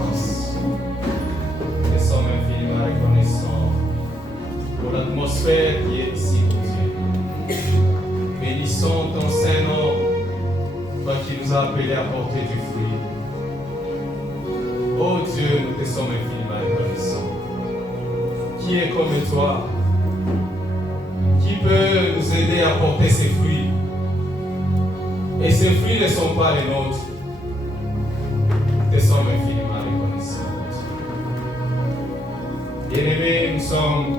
présence. Nous sommes infiniment reconnaissants pour l'atmosphère qui est ici, mon Dieu. Bénissons ton Saint-Nom, toi qui nous as appelés à porter du fruit. Oh Dieu, nous te sommes infiniment reconnaissants. Qui est comme toi? Qui peut nous aider à porter ces fruits? Et ces fruits ne sont pas les nôtres. Nous te sommes infiniment reconnaissants. Bien-aimés, nous sommes.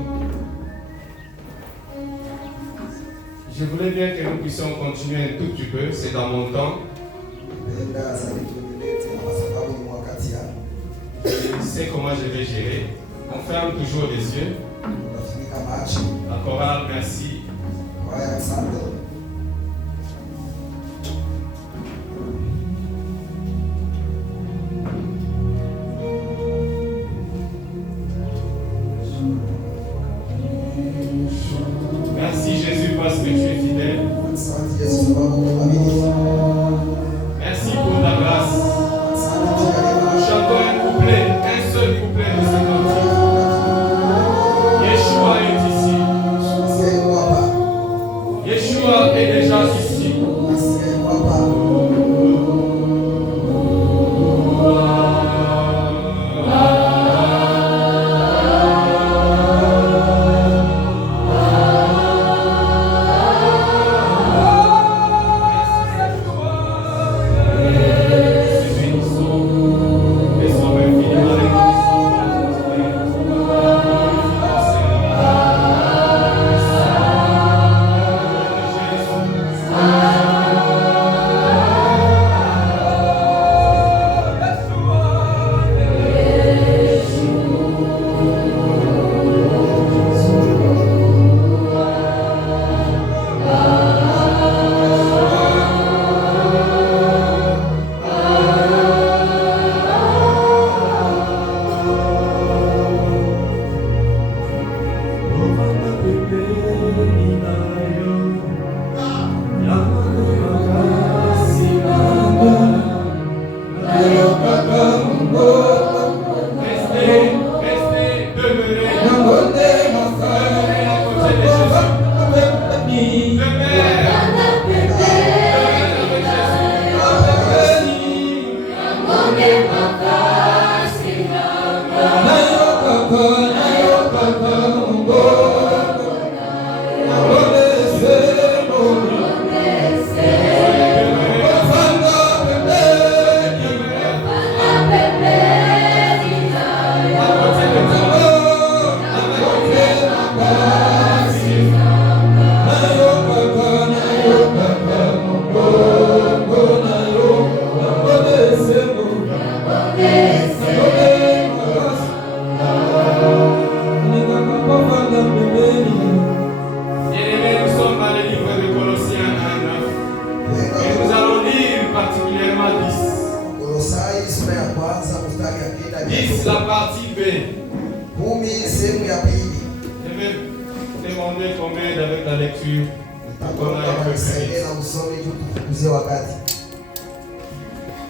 Je voulais bien que nous puissions continuer un tout petit peu, c'est dans mon temps. Je sais comment je vais gérer. On ferme toujours les yeux. La chorale, merci. Merci Jésus parce que tu es fidèle. Merci pour ta grâce. Nous chantons un couplet, un seul couplet de ce cantique. Yeshua est ici. Yeshua est déjà ici.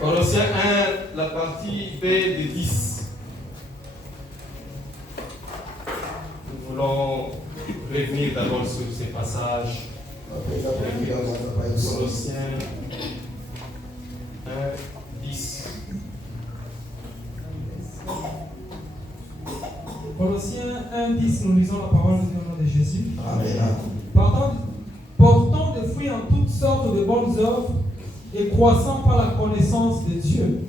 Colossiens 1, la partie B de 10. Nous voulons revenir d'abord sur ces passages. Colossiens 1, 10. Colossiens 1, 10, nous lisons la parole du nom de Jésus. Amen. Portant des fruits en toutes sortes de bonnes œuvres et croissant par la connaissance de Dieu.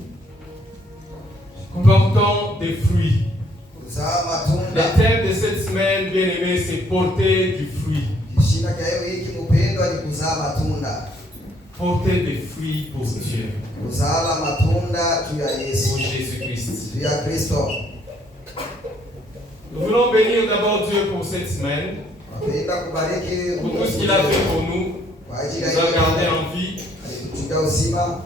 Portant des fruits. Le thème de cette semaine, bien aimé, c'est porter du fruit. Porter des fruits pour Dieu. Pour Jésus-Christ. Nous voulons bénir d'abord Dieu pour cette semaine. Pour tout ce qu'il a fait pour nous. Nous a gardé en vie.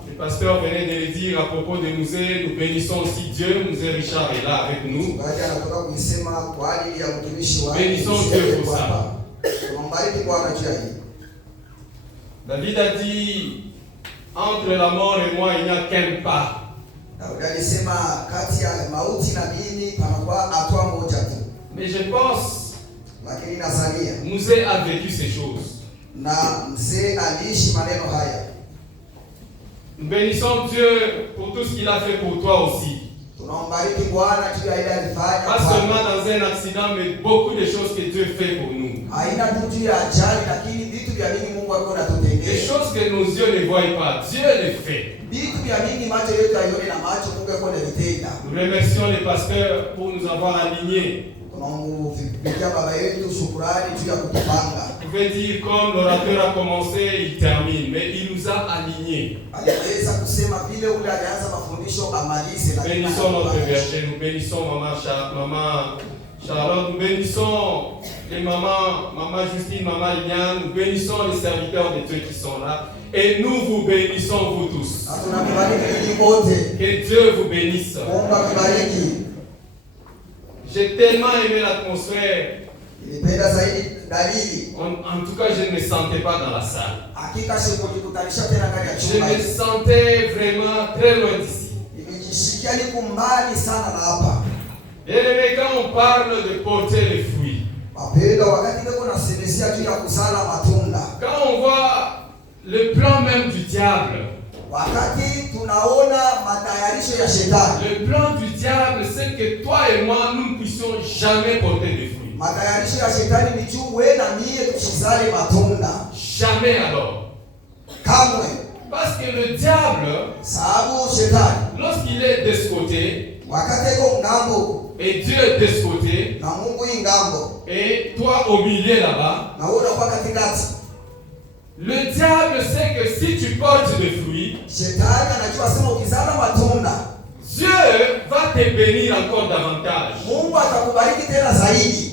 Le pasteur venait de le dire à propos de Musée. Nous bénissons aussi Dieu. Musée Richard est là avec nous. Bénissons Dieu pour ça. David a dit, entre la mort et moi, il n'y a qu'un pas. Mais je pense Moussé a vécu ces choses. Nous bénissons Dieu pour tout ce qu'il a fait pour toi aussi. Pas seulement dans un accident, mais beaucoup de choses que Dieu fait pour nous. Des choses que nos yeux ne voient pas, Dieu les fait. Nous remercions les pasteurs pour nous avoir alignés. Vous pouvez dire comme l'orateur a commencé, il termine, mais il nous a alignés. Bénissons notre berger, nous bénissons maman Charlotte, nous bénissons les mamans, maman Justine, maman Liliane, nous bénissons les serviteurs de Dieu qui sont là. Et nous vous bénissons vous tous. Que Dieu vous bénisse. J'ai tellement aimé l'atmosphère. En tout cas, je ne me sentais pas dans la salle. Je me sentais vraiment très loin d'ici. Bien aimé, quand on parle de porter les fruits, quand on voit le plan même du diable, le plan du diable, c'est que toi et moi, nous ne puissions jamais porter de fruits. Jamais alors. Parce que le diable, lorsqu'il est de ce côté, et Dieu est de ce côté, et toi au milieu là-bas, le diable sait que si tu portes des fruits, Dieu va te bénir encore davantage.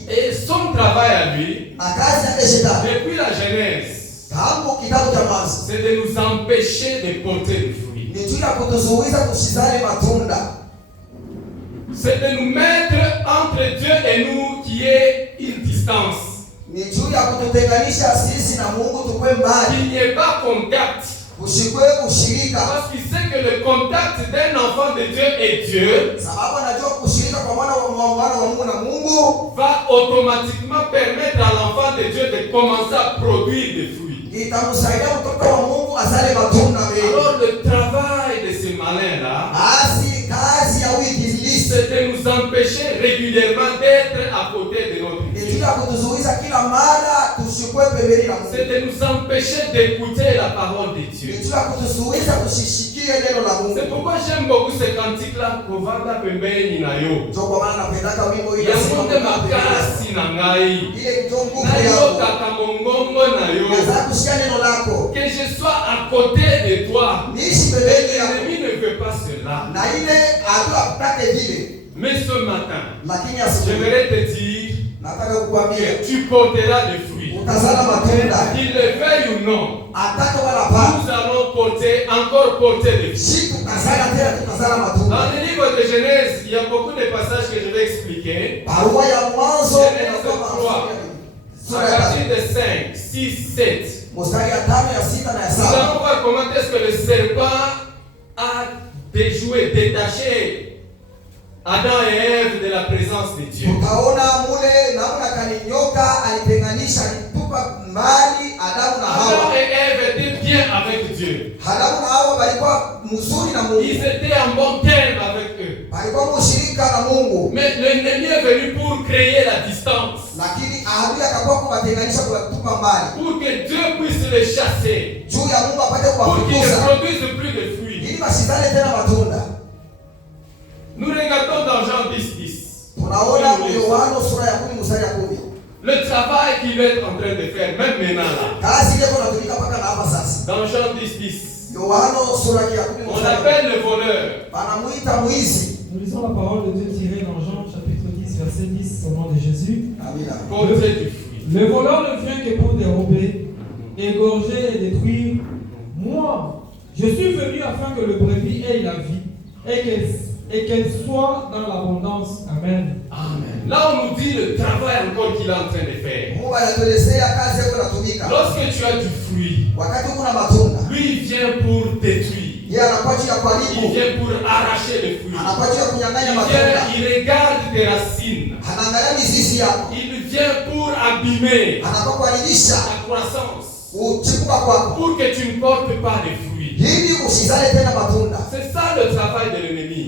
Et son travail à lui, depuis la Genèse, c'est de nous empêcher de porter des fruits. C'est de nous mettre entre Dieu et nous qui est une distance. Qu'il n'y ait pas contact. Parce qu'il sait que le contact d'un enfant de Dieu et Dieu va automatiquement permettre à l'enfant de Dieu de commencer à produire des fruits. Alors le travail de ces malins-là, c'est de nous empêcher régulièrement d'être à côté de notre Dieu. C'est de nous empêcher d'écouter la parole de Dieu. C'est pourquoi j'aime beaucoup ce cantique-là. Kovanda pembeni na yo. Yamonde makasi na ngai. Na yo kakamongongo na yo. Que je sois à côté de toi. L'ennemi ne veut pas cela. Mais ce matin, j'aimerais te dire que tu porteras des fruits. Qu'il le veuille ou non, nous allons encore porter des fruits. Dans le livre de Genèse, il y a beaucoup de passages que je vais expliquer. Genèse 3, à partir de 5, 6, 7. Nous allons voir comment est-ce que le serpent a détaché Adam et Ève de la présence de Dieu. Alors et Ève étaient bien avec Dieu. Ils étaient en bon terme avec eux. Mais l'ennemi est venu pour créer la distance. Pour que Dieu puisse les chasser. Pour qu'ils ne produisent plus de fruits. Nous regardons dans Jean 10:10. Le travail qu'il est en train de faire, même maintenant là. Dans Jean 10:10. On appelle le voleur. Nous lisons la parole de Dieu tirée dans Jean chapitre 10, verset 10, au nom de Jésus. Le voleur ne vient que pour dérober, égorger et détruire. Moi, je suis venu afin que le brebis ait la vie et qu'elle soit dans l'abondance. Amen. Amen. Là, on nous dit le travail encore qu'il est en train de faire. Lorsque tu as du fruit, lui il vient pour détruire. Il vient pour arracher les fruits. Il regarde tes racines. Il vient pour abîmer ta croissance, pour que tu ne portes pas de fruits. C'est ça le travail de l'ennemi.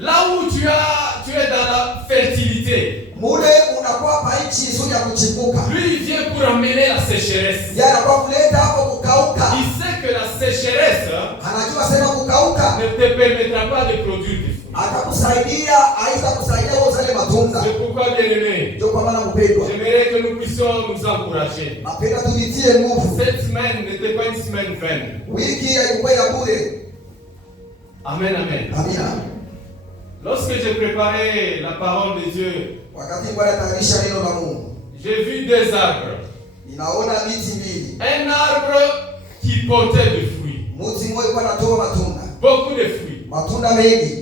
Là où tu es dans la fertilité, lui il vient pour amener la sécheresse. Il sait que la sécheresse ne te permettra pas de produire des fruits. C'est pourquoi, bien-aimé, j'aimerais que nous puissions nous encourager. Cette semaine n'était pas une semaine vaine. Amen, amen. Lorsque j'ai préparé la parole de Dieu, j'ai vu des arbres. Un arbre qui portait des fruits. Beaucoup de fruits.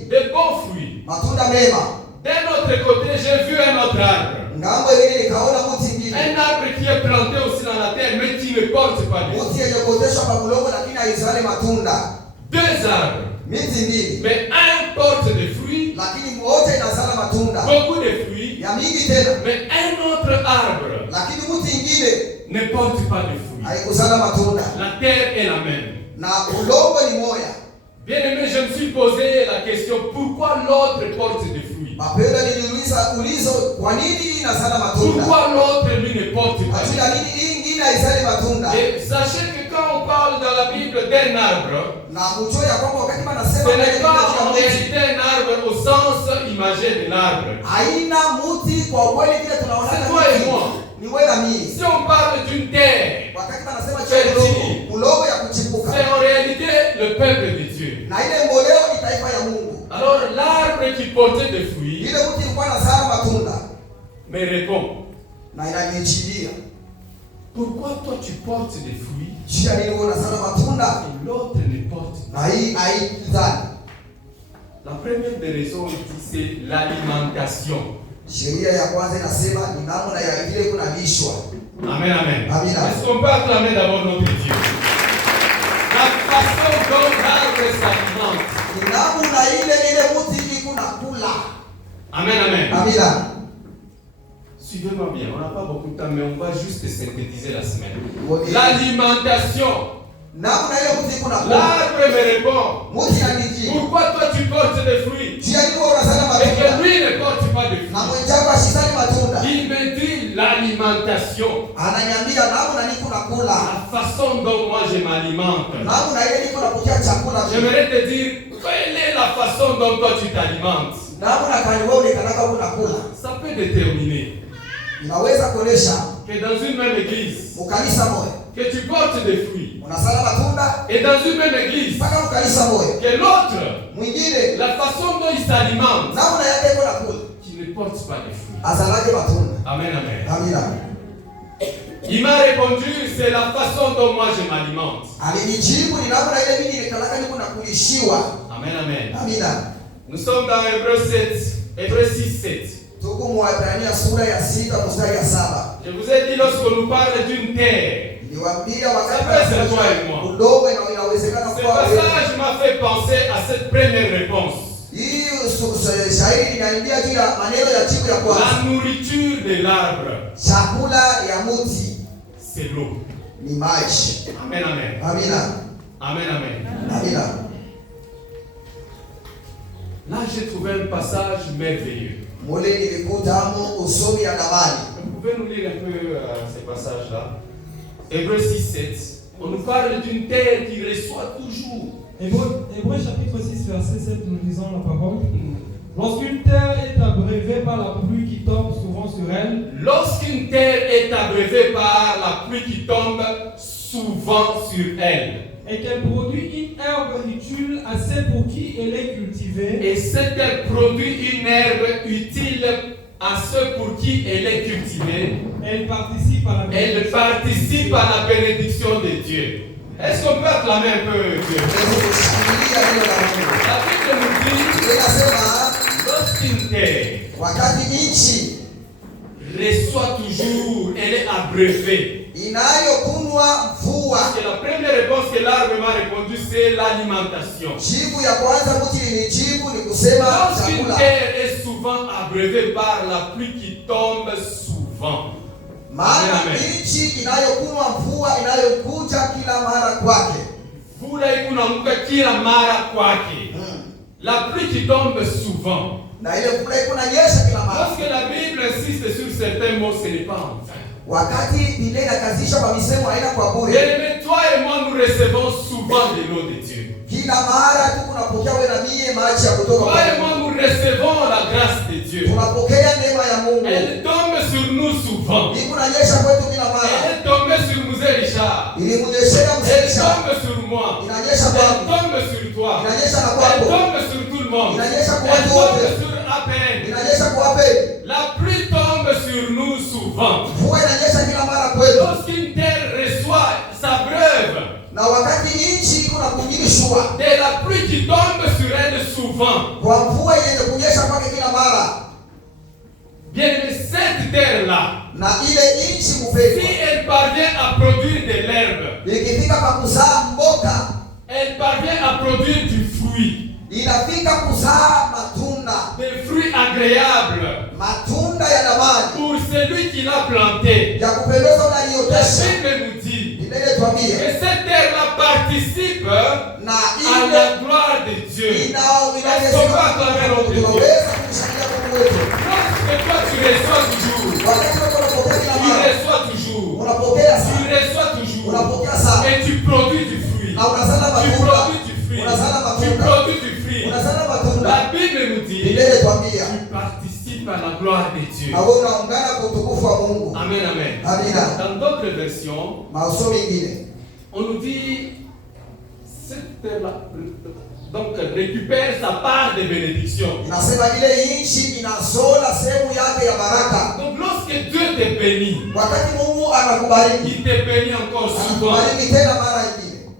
De bons fruits. D'un autre côté, j'ai vu un autre arbre. Un arbre qui est planté aussi dans la terre, mais qui ne porte pas de fruits. Deux arbres. Mais un porte des fruits, beaucoup de fruits, mais un autre arbre ne porte pas de fruits. La terre est la même. Bien aimé, je me suis posé la question, pourquoi l'autre porte des fruits? Pourquoi l'autre lui ne porte pas de fruits? Et sachez que quand on parle dans la Bible d'un arbre, ce n'est pas en réalité un arbre au sens imagé de l'arbre. C'est toi et moi. Si on parle d'une terre fertile, c'est en réalité le peuple de Dieu. Alors l'arbre qui portait des fruits me répond, pourquoi toi tu portes des fruits et l'autre ne porte pas? La première des raisons ici, c'est l'alimentation. Amen, amen. Est-ce qu'on peut acclamer d'abord notre Dieu? La façon dont l'arbre s'alimente. Amen, amen. Suivez-moi bien, on n'a pas beaucoup de temps, mais on va juste synthétiser la semaine. L'alimentation. L'arbre me répond, pourquoi toi tu portes des fruits et que lui ne porte pas de fruits? Il me dit l'alimentation. La façon dont moi je m'alimente. J'aimerais te dire, quelle est la façon dont toi tu t'alimentes? Ça peut déterminer que dans une même église, que tu portes des fruits, et dans une même église, que l'autre, la façon dont il s'alimente, qui ne porte pas de fruits. Amen, amen. Il m'a répondu, c'est la façon dont moi je m'alimente. Amen, amen. Nous sommes dans Hébreux 6, 7. Je vous ai dit, lorsqu'on nous parle d'une terre, ça peut être toi et moi. Ce passage m'a fait penser à cette première réponse. La nourriture de l'arbre, c'est l'eau. Amen, amen. Amen, amen. Là, j'ai trouvé un passage merveilleux. Vous pouvez nous lire un peu ces passages-là. Hébreux 6, 7. On nous parle d'une terre qui reçoit toujours. Hébreux chapitre 6, verset 7, nous lisons la parole. Lorsqu'une terre est abreuvée par la pluie qui tombe souvent sur elle. Lorsqu'une terre est abreuvée par la pluie qui tombe souvent sur elle. Et qu'elle produit une herbe utile assez pour qui elle est cultivée. Et cette herbe produit une herbe utile à ceux pour qui elle est cultivée. Elle participe à la bénédiction de Dieu. Est-ce qu'on peut acclamer un peu Dieu? La Bible nous dit, lorsqu'une terre reçoit toujours, elle est abreuvée. inayokunywa mvua. Et la première réponse que l'arbre m'a répondu, c'est l'alimentation. Jibu ya kwanza mti ni jibu ni kusema Lorsqu'une chakula. terre est souvent abreuvée par la pluie qui tombe souvent. Maana nchi inayokunywa mvua inayokuja kila mara kwake. Mvula ikunaanguka kila mara kwake. La pluie qui tombe souvent. Na ile mvula ikunanyesha kila mara. Lorsque la Bible insiste sur certains mots, ce n'est pas en vain. Wakati Biblia inakazisha kwa misemo haina kwa bure. Bien-aimés, toi et moi, nous recevons souvent de l'eau de Dieu. Kila mara tu tunapokea wewe na mie maji ya kutoka kwa Toi et moi, nous recevons la grâce de Dieu. tunapokea neema ya Mungu. Elle tombe sur nous souvent. Ikunanyesha kwetu kila mara. Elle est tombée sur Mzee Richard. Ilimunyeshea Elle msisha. tombe sur moi. Inanyesha Elle kwangu. tombe sur toi. Inanyesha na Elle kwako. tombe sur tout le monde. Inanyesha kwa Elle watu wote. tombe sur APN. Inanyesha kwa wapi? La pluie tombe sur nous souvent. Mvua inanyesha kila mara kwetu. Lorsqu'une terre reçoit sa breuve, Na wakati nchi kuna kunyeshwa. de la pluie qui tombe sur elle souvent. Kwa mvua yenye kunyesha kwake kila mara. Bien, mais cette terre-là, Na ile nchi si mpendwa. elle parvient à produire de l'herbe, Ikifika kwa kuzaa mboga, elle parvient à produire du fruit, inafika kuzaa matunda. des fruits agréables Matunda ya damani. pour celui qui l'a planté. Ya kupendeza La unaliotesha. Bible nous dit Biblia inatuambia. que cette terre-là participe Na à ile la gloire de Dieu. tunaweza kumshangilia Mungu wetu. Lorsque toi tu reçois toujours, Wakati wewe unapokea kila tu mara, reçois toujours, unapokea tu sana, reçois toujours, unapokea sana, et tu produis du fruit. na unazala Tu matunda, produis du fruit. unazala Tu matunda, produis du fruit. unazala matunda. La Bible nous dit, Biblia inatuambia tu participes à la gloire de Dieu. na wewe unaungana kwa utukufu wa Mungu. Amen, amen. Amina. Dans d'autres versions, Masomo mengine on nous dit, cette terre-là, donc récupère sa part de bénédiction. inasema ile nchi inazola sehemu yake ya baraka. Donc lorsque Dieu te bénit, Wakati Mungu anakubariki, il te bénit encore souvent, anakubariki tena mara nyingine,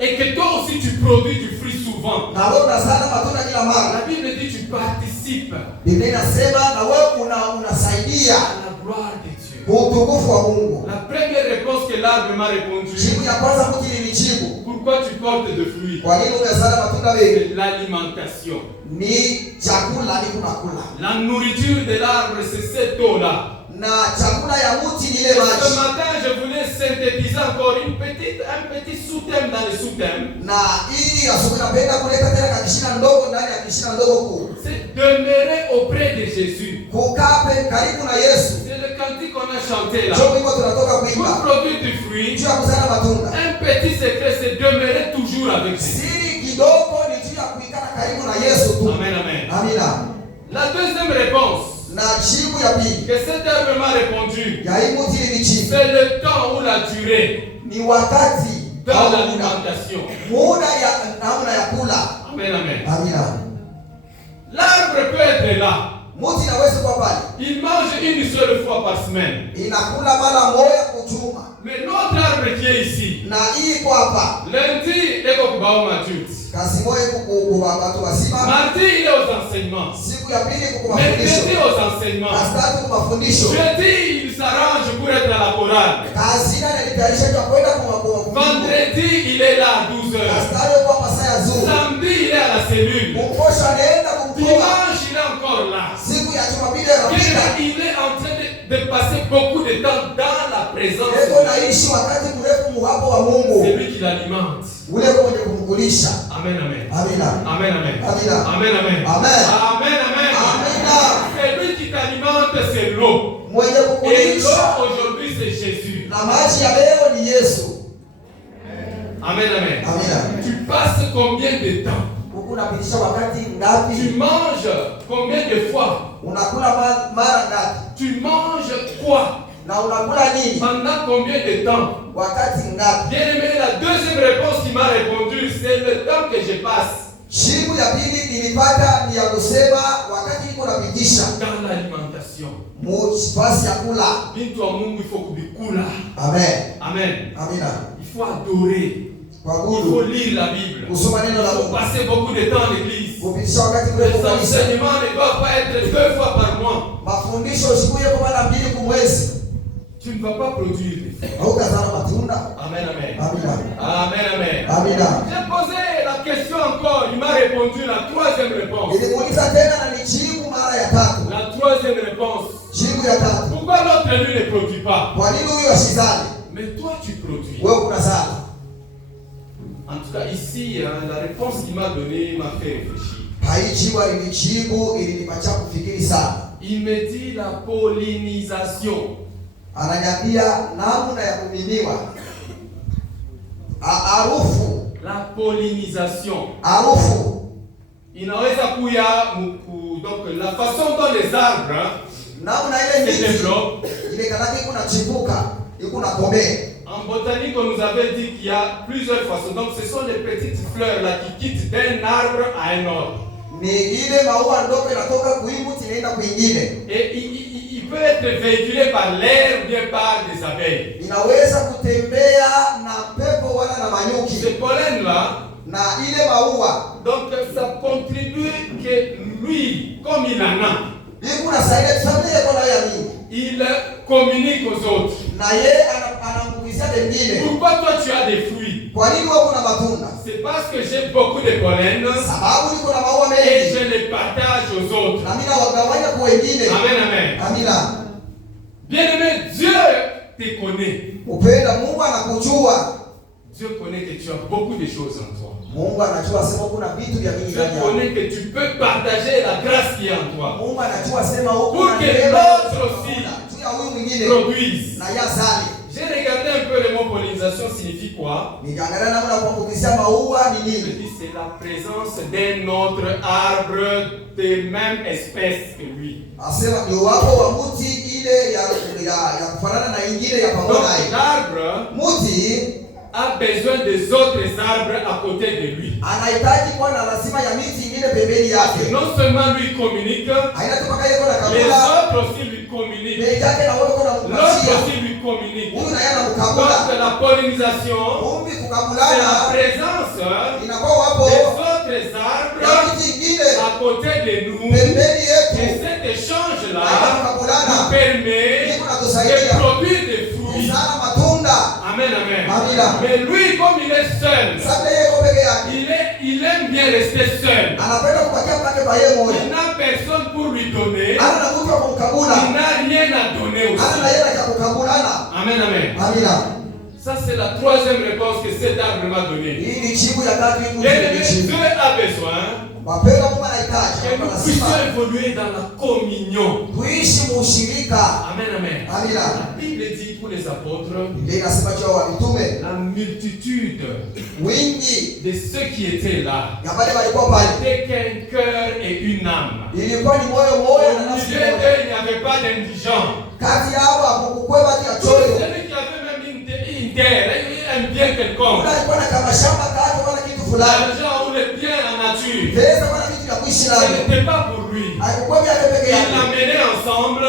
et que toi aussi tu produis du fruit souvent, na wewe unazala matunda kila mara. la Bible dit tu participes Biblia inasema na wewe unasaidia à la gloire de Dieu. utukufu wa Mungu. La première réponse que l'arbre m'a répondu, Jibu ya kwanza mtu nilijibu, pourquoi tu portes de fruits? kwa nini umezala matunda mengi? C'est l'alimentation. Ni chakula, ni kunakula, La nourriture de l'arbre, c'est cette eau-là. na chakula ya mti ni ile Ce maji. matin, je voulais synthétiser encore un petit sous-thème dans le sous-thème. Na hii asubuhi napenda kuleta tena kakishina ndogo ndani ya kishina ndogo kuu, C'est demeurer auprès de Jésus. kukaa karibu na Yesu. C'est le cantique qu'on a chanté là. Ndio wimbo tunatoka Pour kuimba produire du fruit, juu ya kuzala matunda. un petit secret, c'est demeurer toujours avec Jésus. Siri kidogo ni juu ya kuikana karibu na Yesu tu. Amen, amen. Amina. La deuxième réponse Na jibu ya pili que cet herbe m'a répondu, ya hii mti ni jibu c'est le temps ou la durée ni wakati dans au muda, l'alimentation. muda ya namna ya kula. Amen, amen. Amina. L'arbre peut être là. Mti inaweza kuwa pale, Il mange une seule fois par semaine. inakula mara moja kujuma, Mais l'autre arbre qui est ici, na hii iko hapa. lundi, il est au Bao Matut. Kazi moja iko kwa watu wazima, Mardi, il est aux enseignements. siku ya pili iko kwa Mercredi, mafundisho, aux enseignements. na tatu kwa mafundisho. Jeudi, il s'arrange pour être à la chorale. Kazi ndio inatayarisha kwa kwenda kwa Vendredi, il est là à 12 heures. Astari kwa masaa ya zuri. Samedi, il est à la cellule. Mkosha anaenda kumtoa. Dimanche, il est encore là. Siku ya Jumapili anapita. Il est en train de passer beaucoup de temps dans la présence de Leo naishi wakati mrefu muhapo wa Mungu. C'est lui qui l'alimente. Ule mwenye kumkulisha. Amen, amen. Amina. Amen, amen. Amina. Amen, amen. Amen. Amen, amen. Amina. C'est lui qui t'alimente, c'est l'eau. Mwenye Et l'eau kukulisha aujourd'hui, c'est Jésus. na maji ya leo ni Yesu. Amen, amen. Amina. Tu passes combien de temps? Huku unapitisha wakati ngapi? Tu manges combien de fois? Unakula mara ngapi? Tu manges quoi? Na unakula nini? Pendant combien de temps? Wakati ngapi? Bien aimé, la deuxième réponse qui m'a répondu, c'est le temps que je passe Jibu ya pili nilipata ni ya kusema wakati niko napitisha dans l'alimentation. basi ya kula. Bintu wa Mungu, il faut kubikula. Amen. Amen. Amina. Il faut adorer. Kwa Il faut gudu lire la Bible. kusoma neno la Il faut Mungu. passer beaucoup de temps à l'église. Kupitisha wakati Les mrefu kanisa. enseignements ne doivent pas être 2 fois par mois. Mafundisho usikuje kwa mara mbili kwa mwezi. tu ne vas pas produire des fruits. Amen, amen. Amen, amen. J'ai posé la question encore, il m'a répondu la troisième réponse. La troisième réponse. Pourquoi l'autre lui ne produit pas? Mais toi tu produis. En tout cas ici, la réponse qu'il m'a donnée m'a fait réfléchir. Il me dit la pollinisation. La pollinisation. Inaweza kuya muku. Donc la façon dont les arbres se développent. En botanique, on nous avait dit qu'il y a plusieurs façons. Donc ce sont les petites fleurs là qui quittent d'un arbre à un autre. Et il peut être véhiculé par l'air ou bien par des abeilles. Ce pollen là, donc ça contribue que lui, comme il en a, il communique aux autres. Pourquoi toi tu as des fruits? C'est parce que j'ai beaucoup de pollen et je les partage aux autres. Amen, amen. Bien-aimé, Dieu te connaît. Dieu connaît que tu as beaucoup de choses en toi. Dieu connaît que tu peux partager la grâce qui est en toi. Pour que l'autre aussi produise. J'ai regardé un peu le mot pollinisation signifie quoi? Je dis c'est la présence d'un autre arbre de même espèce que lui. Donc l'arbre a besoin des autres arbres à côté de lui. Non seulement lui communique, les autres aussi lui communiquent. L'autre aussi lui communique. Donc la pollinisation, c'est la présence des autres arbres à côté de nous. Et cet échange-là nous permet de produire des fruits. Amen, amen. Mais lui, comme il est seul, il aime bien rester seul. Il n'a personne pour lui donner. Il n'a rien à donner aussi. Amen, amen. Ça, c'est la troisième réponse que cet arbre m'a donnée. Dieu a besoin que nous puissions évoluer dans la communion. Amen, amen. La Bible dit pour les apôtres, la multitude de ceux qui étaient là n'était qu'un cœur et une âme. Au milieu d'eux, il n'y avait pas d'indigents. Celui qui avait même une terre, un bien quelconque. L'argent ou les biens en nature. Ce n'était pas pour lui. Il l'amenait ensemble.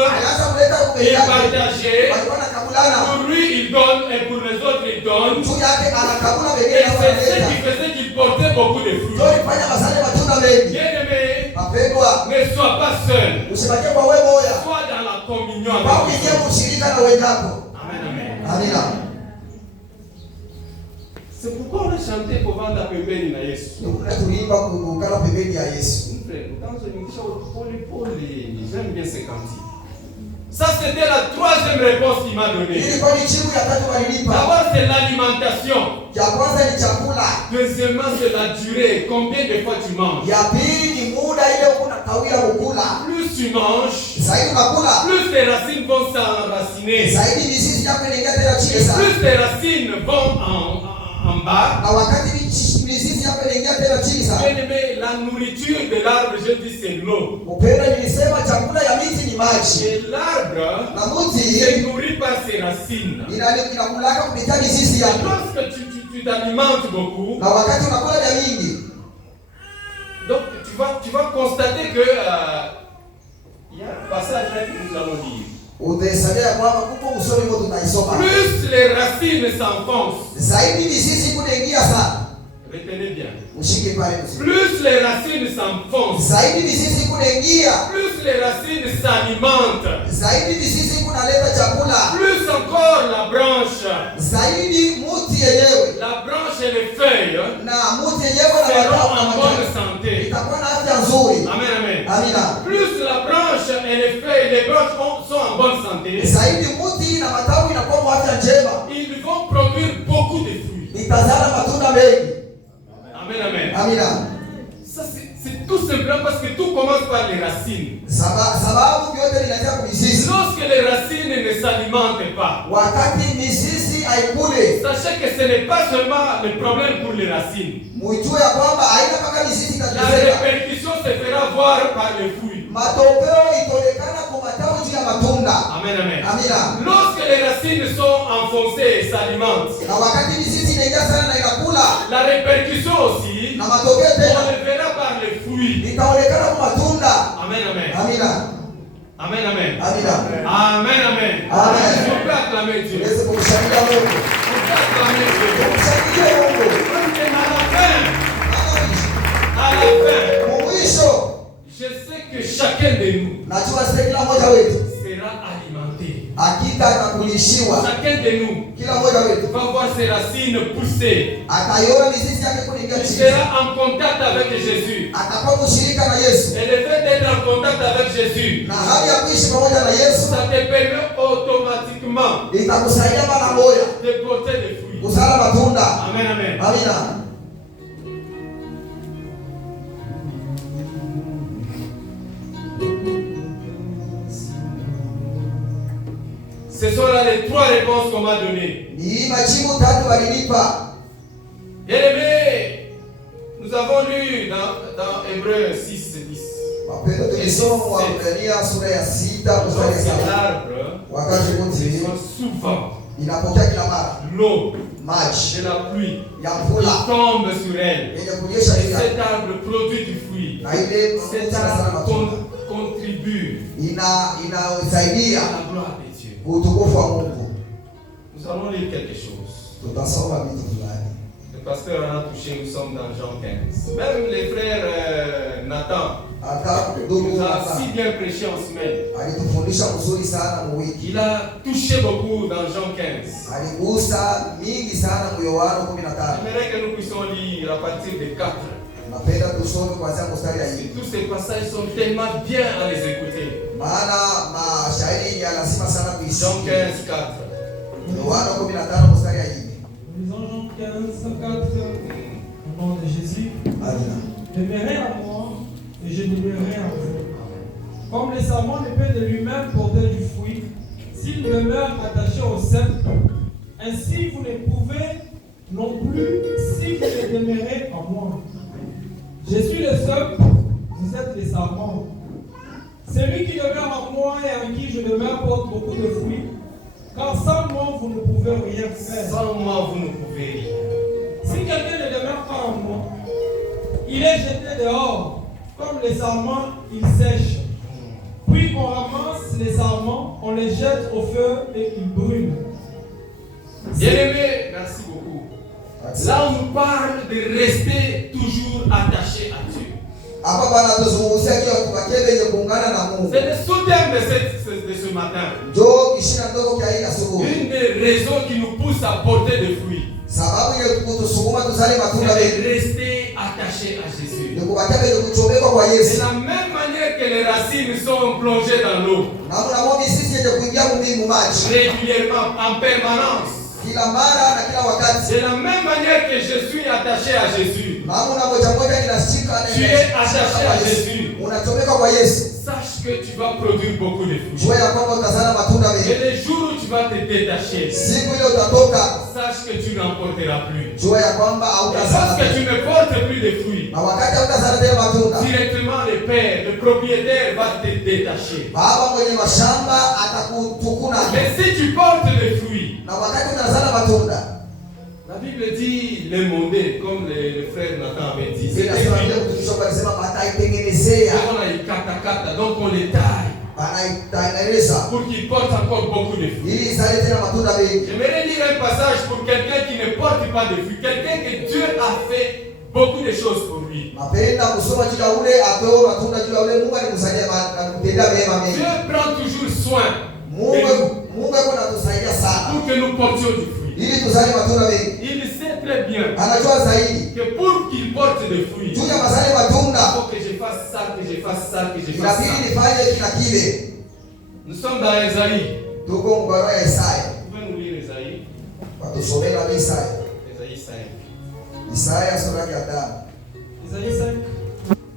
Il partageait. Pour lui, il donne et pour les autres, il donne. Et c'est ce qui faisait qu'il portait beaucoup de fruits. Bien-aimé, ne sois pas seul. Sois dans la communion avec lui. Amen, amen. C'est pourquoi on a chanté pour vendre à pembeni na Yesu. J'aime bien ces cantiques. Ça, c'était la troisième réponse qu'il m'a donnée. D'abord, c'est l'alimentation. Deuxièmement, c'est la durée. Combien de fois tu manges? Plus tu manges, plus tes racines vont s'enraciner. Plus tes racines vont en bas. Bien-aimé, la nourriture de l'arbre, je dis c'est l'eau. Et l'arbre se nourrit par ses racines. Et lorsque tu t'alimentes beaucoup, donc tu vas constater que il y a un passage là que nous allons lire. Plus les racines s'enfoncent, retenez bien. Plus les racines s'enfoncent, plus les racines s'alimentent, inaleta chakula. Plus encore la branche. Zaidi muti yenyewe. La branche et les feuilles. Na muti yenyewe na seront matawi en bonne santé. itakuwa na afya nzuri. Amen, amen. Amina. Plus la branche et les feuilles, les branches sont en bonne santé. Zaidi muti na matawi inakuwa na afya njema. Ils vont produire beaucoup de fruits. Itazala matunda mengi. Amen, amen. Amina. Ça c'est tout simplement parce que tout commence par les racines. Sababu yote inaanza kwa mizizi. Lorsque les racines ne s'alimentent pas, wakati mizizi haikule, sachez que ce n'est pas seulement le problème pour les racines. Mujue ya kwamba haina mpaka mizizi La itatezeka. répercussion se fera voir par les fruits. Matokeo itaonekana kwa matawi juu ya matunda. Amen, amen. Amina. Lorsque les racines sont enfoncées et s'alimentent, Na wakati mizizi inaingia sana na inakula, la répercussion aussi, na matokeo on tena le verra par les fruits. itaonekana kwa matunda. Amen, amen. Amina. Amen, amen. Amina. Amen, amen. Amen. On peut acclamer Dieu. Tuweze kumshangilia Mungu. On peut acclamer Dieu. Kumshangilia Mungu. Et à la fin, Ana à la fin, mwisho, je sais que chacun de nous najua sasa kila mmoja wetu sera alimenté. hakika atakulishiwa. Chacun de nous Kila mmoja wetu va voir ses racines pousser. ataiona mizizi yake kuingia Il chini. sera en contact avec Jésus. Atakuwa mshirika na Yesu. Et le fait d'être en contact avec Jésus, Na hali ya kuishi pamoja na Yesu ça te permet automatiquement itakusaidia mara moja de porter des fruits. kuzala matunda. Amen, amen. Amina. Ce sont là les trois réponses qu'on m'a données. Ni majibu tatu walinipa. Bien-aimés, nous avons lu dans Hébreux 6:10. Mapendo tulisoma Waebrania sura ya 6 mstari Lorsque ya 7. l'arbre Wakati mti reçoit souvent inapokea kila mara l'eau maji de la pluie ya qui mvula tombe sur elle, yenye kunyesha et juu yake, cet arbre produit du fruit. na ile Cet sana arbre matunda contribue inasaidia à la gloire de Dieu. utukufu wa Mungu. Nous allons lire quelque chose. Tutasoma vitu fulani. Le pasteur en a touché, nous sommes dans Jean 15. Même les frères Nathan, Hata ndugu nous a si bien prêché en semaine. alitufundisha mzuri sana mwiki. Il a touché beaucoup dans Jean 15. Aligusa mingi sana mu Yohana 15. J'aimerais que nous puissions lire à partir de 4. Napenda tusome kuanzia mstari ya 1. Tous ces passages sont tellement bien à les écouter. Maana mashairi ya lazima sana Jean kuisikia. 15, 4. Yohana 15 mstari ya 1. Lisons Jean 15, 4, au nom de Jésus. Amina. Demeurez en moi, et je demeurerai en vous. Comme le sarment ne peut de lui-même porter du fruit, s'il demeure attaché au cep, ainsi vous ne pouvez non plus si vous ne demeurez en moi. Je suis le cep, vous êtes les sarments. Celui qui demeure en moi et en qui je demeure porte beaucoup de fruits, car sans moi vous ne pouvez rien faire. Sans moi, vous ne pouvez rien. Si quelqu'un ne demeure pas en moi, il est jeté dehors, comme les sarments, il sèche. Puis on ramasse les sarments, on les jette au feu et ils brûlent. Bien-aimés, merci beaucoup. Là, on nous parle de rester toujours attaché à Dieu. Hapa bana tuzungumzia kile tubakie wenye kuungana na Mungu. C'est le sous-thème de ce matin. Ndio kishina ndogo kia hii asubuhi. Une des raisons qui nous pousse à porter des fruits, Sababu ile kutusukuma tuzale matunda c'est mengi. de rester attaché à Jésus. Ni kubakia wenye kuchomeka kwa De Yesu. la même manière que les racines sont plongées dans l'eau, Na mnaona sisi yenye kuingia mu maji régulièrement, en permanence. kila mara na kila wakati. De la même manière que je suis attaché à Jésus, Na mna moja moja kinashika na tu es attaché à Jésus. unachomeka kwa Yesu. Sache que tu vas produire beaucoup de fruits. Jua ya kwamba utazala matunda Et mengi. les jours où tu vas te détacher, Siku ile utatoka, sache que tu n'en porteras plus. jua ya kwamba Et hautazala lorsque tu tena. ne portes plus de fruits, Na wakati hautazala tena matunda, directement le père, le propriétaire va te détacher. baba mwenye mashamba atakutukuna. Mais si tu portes des fruits, Na wakati utazala matunda, la Bible dit les mondés, comme le frère Nathan avait dit. C'est des inasema vile fruits. mtumishi wake alisema wataitengenezea, On a les katakata, donc on les taille wanaitengeneza pour qu'ils portent encore beaucoup de fruits. ili izale tena matunda mengi. J'aimerais lire un passage pour quelqu'un qui ne porte pas de fruits, quelqu'un que Dieu a fait beaucoup de choses pour lui. Napenda kusoma juu ya ule atoe matunda juu ya ule Mungu alimsaidia alimtendea mema mengi. Dieu prend toujours soin Mungu anatusaidia sana. Pour que nous portions du fruit. Ili tuzale matunda mengi. Il sait très bien. Anajua zaidi. Que pour qu'il porte des fruits. Juu ya mazale matunda. Il faut que je fasse ça, que je fasse ça, que je fasse ça. Inabidi nifanye kila kile. Nous sommes dans Esaïe. Tuko mbarua ya Isaya. Vous pouvez nous lire Esaïe. Watusomee na Isaya. Esaïe 5. Isaya sura ya 5. Isaïe 5.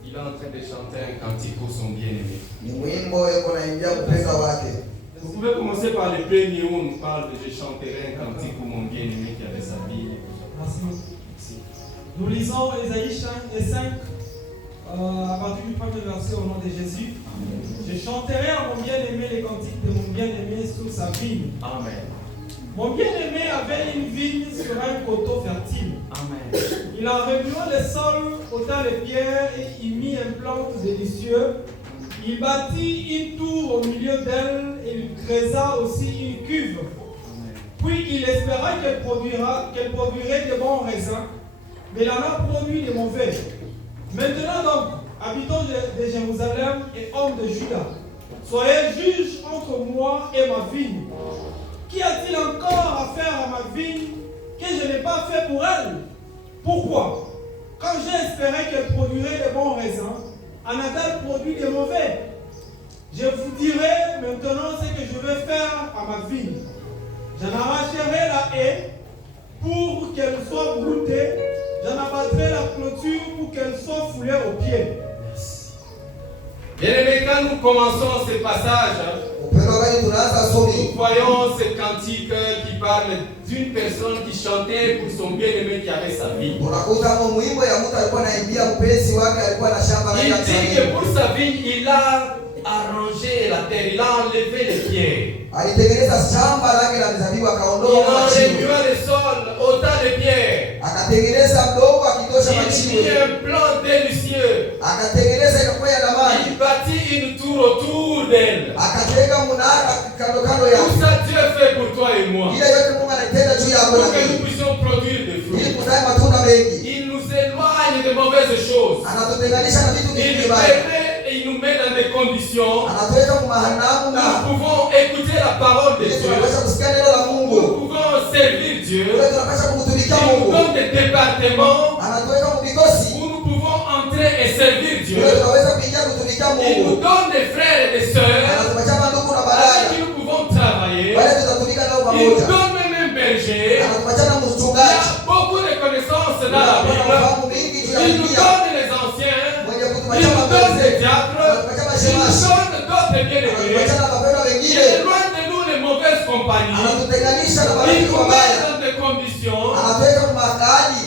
Il est en train de chanter un cantique pour son bien-aimé. Ni mwimbo yuko naimbia mpendwa wake. Vous pouvez commencer par le premier où on nous parle de je chanterai un cantique pour mon bien-aimé qui avait sa vie. Merci beaucoup. Nous lisons Isaïe 5 à partir du premier verset au nom de Jésus. Je chanterai à mon bien-aimé les cantiques de mon bien-aimé sur sa vigne. Amen. Mon bien-aimé avait une vigne sur un coteau fertile. Amen. Il en remua le sol, ôta les pierres et y mit un plante délicieux. Il bâtit une tour au milieu d'elle et il creusa aussi une cuve. Puis il espéra qu'elle produirait de bons raisins, mais elle en a produit de mauvais. Maintenant donc, habitants de Jérusalem et hommes de Juda, soyez juges entre moi et ma vigne. Qu'y a-t-il encore à faire à ma vigne que je n'ai pas fait pour elle? Pourquoi? Quand j'ai espéré qu'elle produirait de bons raisins, en a-t-elle produit de mauvais? Je vous dirai maintenant ce que je vais faire à ma vigne. J'en arracherai la haie pour qu'elle soit broutée. J'en abattrai la clôture pour qu'elle soit foulée aux pieds. Bien-aimés, quand nous commençons ce passage, nous voyons ce cantique qui parle d'une personne qui chantait pour son bien-aimé qui avait sa vie. Il dit que pour sa vie, il a arrangé la terre, il a enlevé les pierres. Il a remué le sol, autant de pierres. Il mit un plan délicieux. Il bâtit une tour autour d'elle. Tout ça Dieu fait pour toi et moi. Pour que nous puissions produire des fruits. Il nous éloigne de mauvaises choses. Il nous met dans des conditions où nous pouvons écouter la parole de Dieu. Nous pouvons servir Dieu. Il nous donne des départements où nous pouvons entrer et servir Dieu. Il nous donne des frères et des sœurs avec qui nous pouvons travailler. Il nous donne même un berger. Il y a beaucoup de connaissances dans la Bible. Il nous donne les anciens. Il nous donne des diacres. Il nous donne d'autres bien-aimés. Il éloigne de nous les mauvaises compagnies. Il nous met dans des conditions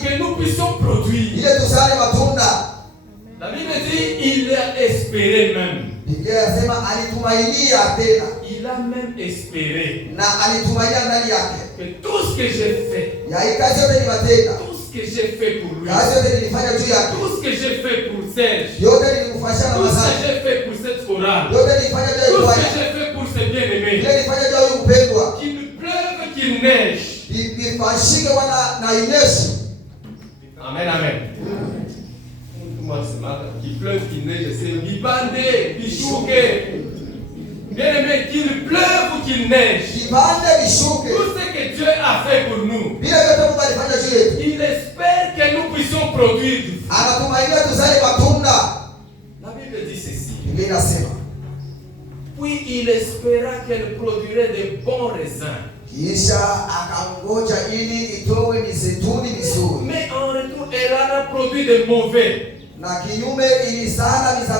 que nous puissions produire. La Bible dit il a espéré même. Il a même espéré que tout ce que j'ai fait, tout ce que j'ai fait pour lui, tout ce que j'ai fait pour Serge, tout ce que j'ai fait pour cette chorale, tout ce que j'ai fait pour ces bien-aimés, qu'il pleuve, qu'il neige. Amen, amen. Qu'il pleuve, qu'il neige, c'est bibandé, bichouqué. Bien-aimé, qu'il pleuve ou qu'il neige, tout ce que Dieu a fait pour nous, il espère que nous puissions produire du fruit. La Bible dit ceci. Puis il espéra qu'elle produirait de bons raisins. Mais en retour, elle en a produit de mauvais.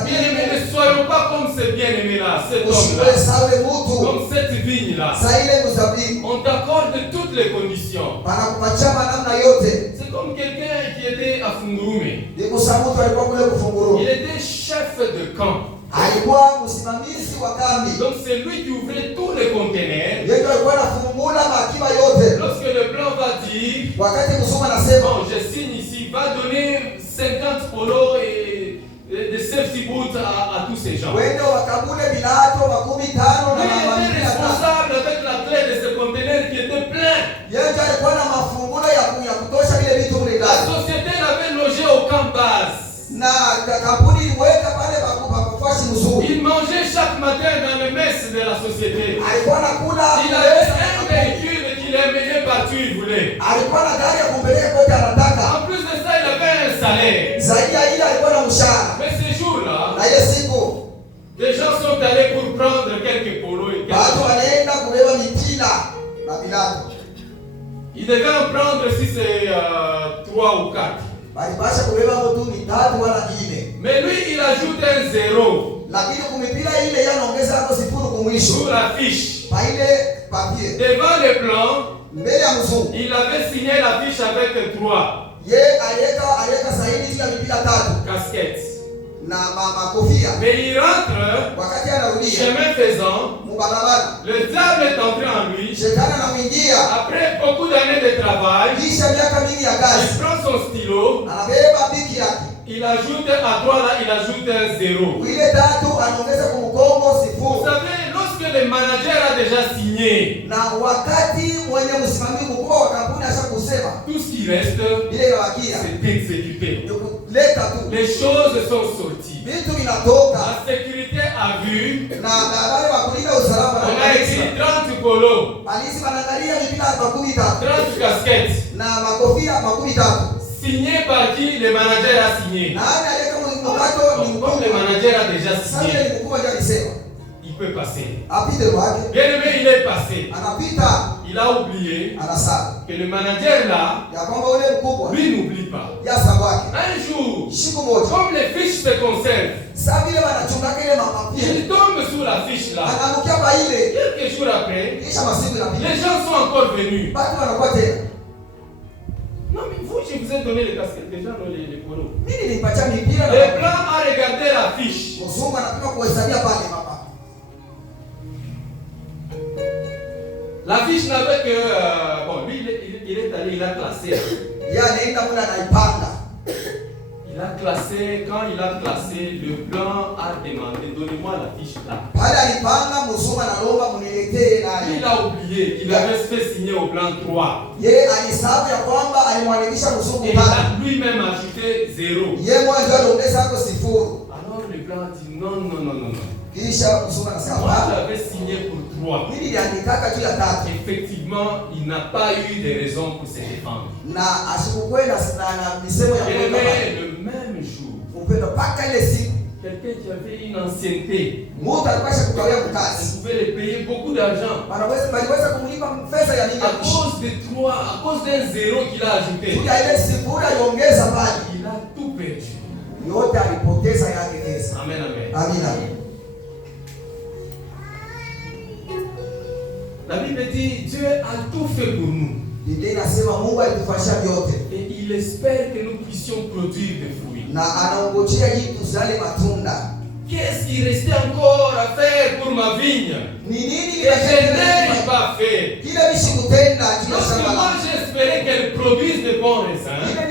Bien-aimés, ne soyons pas comme ces bien-aimés-là, cet homme-là, comme cette vigne-là. On t'accorde toutes les conditions. C'est comme quelqu'un qui était à Fungurume. Il était chef de camp. Donc c'est lui qui ouvrait tous les conteneurs. Lorsque le blanc va dire, bon, je signe ici, va donner 50 polos et de safety boots à tous ces gens. Il était responsable avec la clé de ce conteneur qui était plein. La société l'avait logé au camp base. Il mangeait chaque matin dans les messes de la société. alikuwa anakula Il avait un véhicule qu'il emmenait partout il voulait. alikuwa na gari ya kumpeleka kote anataka. En plus de ça, il avait un salaire. Zaidi ya ile alikuwa na mshahara. Mais ces jours-là, Na ile siku des gens sont allés pour prendre quelques polos et watu quelques... wanaenda kubeba mipira na vilato. Ils devaient en prendre si c'est 3 ou 4. Walipasha kubeba moto mitatu wala ine. Mais lui, il ajoute un zéro Lakini kumipira ile yanaongeza hapo sifuru kumwisho. sur la fiche. Pa ile papier. Devant le plan, Mbele ya mzungu. il avait signé la fiche avec 3 Ye aliweka sahihi juu ya mipira tatu casquettes. na makofia. Mais il rentre, Wakati anarudia chemin faisant, mubarabara, le diable est entré en lui. shetani anamuingia. Après beaucoup d'années de travail, Kisha miaka mingi ya kazi, il prend son stylo, anabeba biki yake. il ajoute à 3 là, il ajoute un zéro. Ile tatu anaongeza kumkongo Vous sifuru. savez, lorsque le manager a déjà signé, Na wakati mwenye msimamizi mkubwa wa kampuni asha kusema tout ce qui reste, ile inabakia c'est exécuté. ni kuleta tu Les choses sont sorties. vitu vinatoka. La sécurité a vu, Na wale wa kulinda usalama on na a polisi écrit 30 polos, polisi wanaangalia mipira makumi tatu 30 casquettes, na makofia makumi tatu. signé par qui le manager a signé. Nani aliyeka mkato ni Comme le mkubwa. manager a déjà Sasa signé, ile mkubwa ndiye alisema il peut passer. apite kwake, Bien aimé, il est passé. anapita Il a oublié anasali que le manager là, ya kwamba ule mkubwa lui n'oublie pas. ya sabaki Un jour, siku moja comme les fiches se conservent, sasa vile wanachunga ile mapapie il tombe sur la fiche là. ananukia pa ile, Quelques jours après, kisha masiku yanapita, les gens sont encore venus. bado wanakuwa tena. Non mais vous, je vous ai donné les casquettes déjà, non, les polos. Mimi nilipatia mipira Le na plan a regardé la fiche. mzungu anapima kuhesabia pale mapa. La fiche n'avait que... bon, lui, il est allé, il a classé. Yeye anaenda mule anaipanga. Il a classé, quand il a classé, le plan a demandé, donnez-moi la fiche là. Pale alipanga mzungu analomba muniletee naye. Il a oublié qu'il avait fait signer au plan 3. Yeye alisahau ya kwamba alimwandikisha mzungu Et il pale. a lui-même ajouté 0. Yeye mwanzo aliongeza hapo sifuru. Alors le plan a dit non, non, non, non, non. Kisha mzungu anasema Moi hapana. j'avais signé pour 3. Mimi niliandikaka juu ya tatu. Effectivement, il n'a pas eu de raison pour se défendre. Na asikukwenda na misemo ya Et kwenda pale. le même jour, Upendo paka ile siku. quelqu'un qui avait une ancienneté, Mtu alipasha kukawia il mkazi. pouvait le payer beaucoup d'argent. Waliweza kumlipa pesa ya mingi. À cause de 3, à cause d'un 0 qu'il a ajouté, Juu ya ile sifuru aliongeza pale. il a tout perdu. Yote alipoteza yake pesa. Amen, amen. Amina. La Bible dit, Dieu a tout fait pour nous. Biblia inasema Mungu alitufanyia vyote. Et il espère que nous puissions produire des fruits. Na anaongojea ili tuzale matunda. Qu'est-ce qui restait encore à faire pour ma vigne? Ni nini Que je n'ai kinachotenda? pas fait. Kile mishikutenda kile Lorsque shamba moi langu. j'espérais qu'elle produise de bons raisins, Kile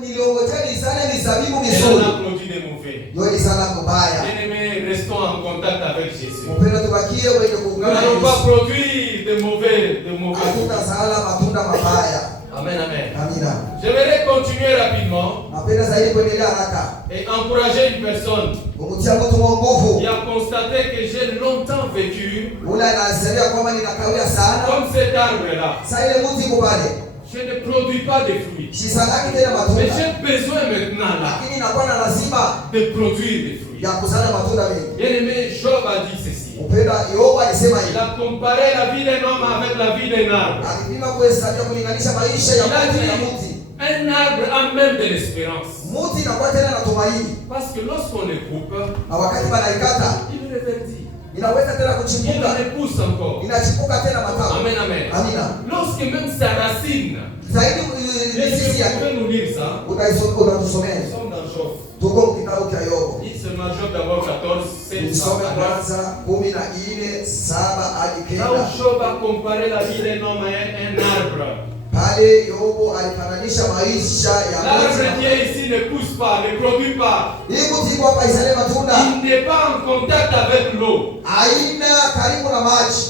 niliongojea nizale mizabibu elle mizuri. a produit des mauvais. Ndio ilizala kubaya. Bien-aimés, restons en contact avec Jésus. Mpendo tubakie kwenye Nous kuungana na n'allons pas Yesu. produire de mauvais fruits. Hatutazala matunda mabaya. Amen, amen. Amina. J'aimerais continuer rapidement Napenda zaidi kuendelea haraka. et encourager une personne Kumtia mtu mwa nguvu. qui a constaté que j'ai longtemps vécu Ule anasema kwamba ninakawia sana. comme cet arbre-là. Sasa ile mti iko pale. Je ne produis pas de fruits. Shisalaki tena Mais matunda. j'ai besoin maintenant là Lakini inakuwa na lazima de produire des fruits. ya kuzala matunda mengi. Bien-aimé, Job a dit ceci. Upenda Yobu alisema Il hivi. a comparé la vie d'un homme avec la vie d'un arbre. Alipima kuhesabia kulinganisha maisha ya Il a mtu na dit, mti. un arbre a même de l'espérance. Mti inakuwa tena na tumaini. Parce que lorsqu'on le coupe, Na wakati banaikata il reverdit. inaweza tena Il kuchipuka. repousse encore. Inachipuka tena matawi. Amen, amen. Amina. Lorsque même sa racine, Zaidi est-ce que mizizi vous yake pouvez nous lire ça? unatusomea. Nous sommes dans Job. Tuko kitabu cha Yobu. Dis seulement Job d'abord 14, 7 Tusome à 9. kwanza 14:7 hadi Là où 9. Job a comparé la vie d'un homme à un arbre. Pale Yobu alifananisha maisha ya L'arbre mtu. qui est ici ne pousse pas, ne produit pas. Hii mti iko hapa izale matunda. Il n'est pas en contact avec l'eau. Haina karibu na maji.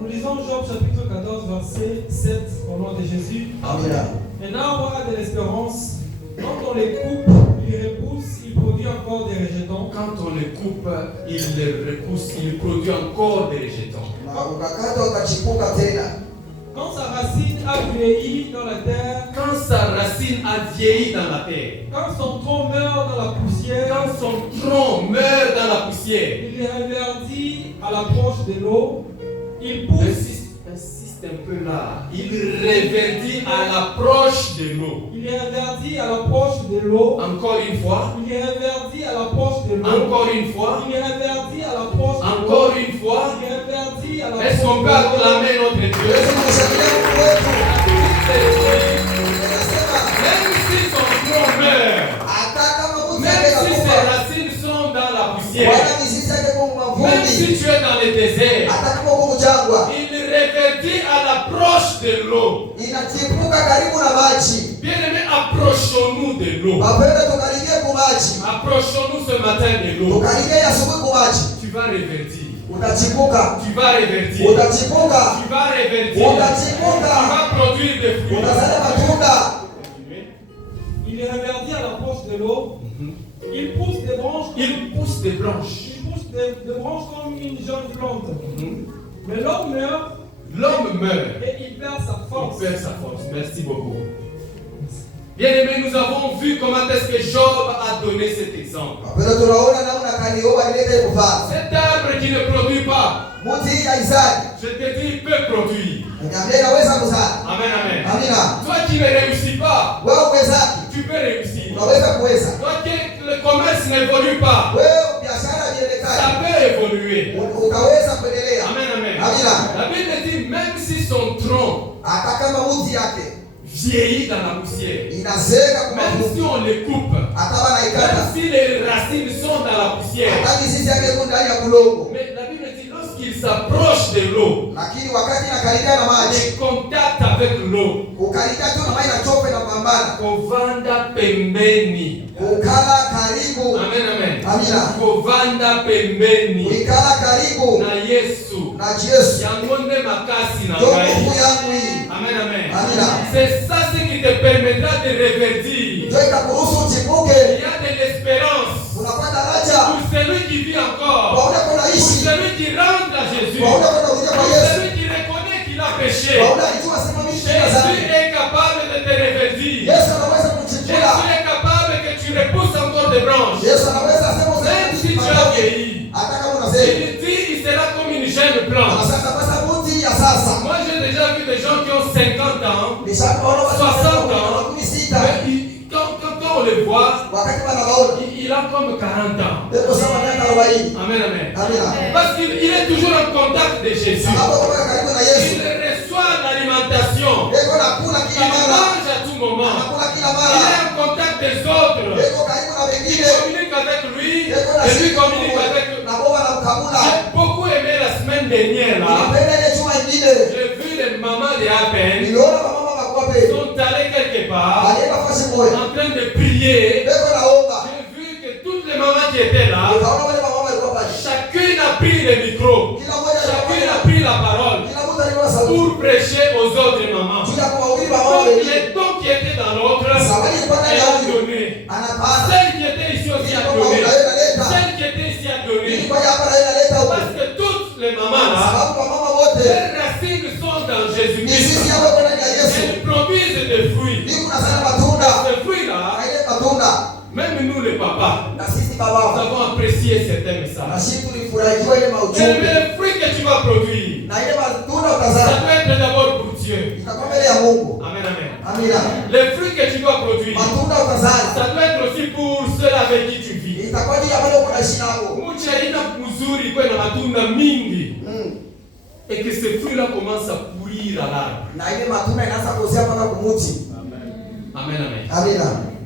Nous lisons Job chapitre 14, verset 7 au nom de Jésus. Amina. Un arbre a de l'espérance. Quand on les coupe, il repousse, il produit encore encore des rejetons. Quand on le coupe, il repousse, il produit encore des rejetons. Quand sa racine a vieilli dans la terre, quand sa racine a vieilli dans la terre, quand son tronc meurt dans la poussière, quand son tronc meurt dans la poussière, il est reverdit à l'approche de l'eau, il pousse. Insiste un peu là. Il reverdit à l'approche de l'eau. Il est reverdit à l'approche de l'eau. Encore une fois. Il est reverdit à l'approche de l'eau. Encore une fois. Il est reverdit à l'approche de l'eau. Encore une fois. Il est reverdit à l'approche de l'eau. Est-ce qu'on peut acclamer notre Dieu? Même si son tronc meurt, même si ses racines sont dans la poussière, même si tu es dans le désert, il reverdit à l'approche de l'eau. Bien-aimés, approchons-nous de l'eau. Approchons-nous ce matin de l'eau. Tu vas reverdir. Tu vas reverdir. Tu vas reverdir. Tu vas produire des fruits. Il est reverdit à l'approche de l'eau. Il pousse des branches. Il pousse des branches. Il pousse des branches comme une jeune plante. Mais l'homme meurt. L'homme meurt. Et il perd sa force. Il perd sa force. Merci beaucoup. Bien-aimés, nous avons vu comment est-ce que Job a donné cet exemple. Cet arbre qui ne produit pas, je te dis, il peut produire. Amen, amen. Toi qui ne réussis pas, tu peux réussir. Toi qui le commerce n'évolue pas, ça peut évoluer. Amen, amen. La Bible dit, même si son tronc vieillit dans la poussière, même si on les coupe, même si les racines sont dans la poussière, mais la Bible dit lorsqu'il s'approche de l'eau, les contacts avec l'eau, kovanda pembeni. Amen, amen. Kovanda pembeni na Yesu yangonde makasi na ngai. Amen, amen. C'est ça ce qui te permettra de reverdir. Il y a de l'espérance pour celui qui vit encore, pour celui qui rentre à Jésus, pour celui qui reconnaît qu'il a péché. Jésus est capable de te reverdir. Jésus est capable que tu repousses encore des branches. Même si tu as vieilli, il dit il sera comme une jeune plante. Moi j'ai déjà vu des gens qui ont 50 ans, 60 ans, mais quand on les voit, il a comme 40 ans. Amen, amen. Parce qu'il est toujours en contact de Jésus. Il reçoit l'alimentation. Il mange à tout moment. Il est en contact des autres. Il communique avec lui et lui communique avec eux. J'ai beaucoup aimé la semaine dernière là. J'ai vu les mamans de Apen sont allées quelque part en train de prier. J'ai vu que toutes les mamans qui étaient là, chacune a pris le micro, chacune a pris la parole pour prêcher aux autres mamans. Donc les dons qui étaient dans l'autre, elles ont donné. Celle qui était ici aussi a donné. Celle qui était ici a donné. Parce que toutes les mamans là, leurs racines sont dans Jésus-Christ. Elles produisent des fruits. Ces fruits là, même nous les papas, nous avons apprécié certains messages. Et les fruits que tu vas produire, ça doit être d'abord pour Dieu. Amen, amen. Les fruits que tu dois produire, ça doit être aussi pour ceux avec qui tu vis. Mucha ina mzuri kwa na matunda mingi. Et que ces fruits là commencent à pourrir à l'arbre. Amen, amen.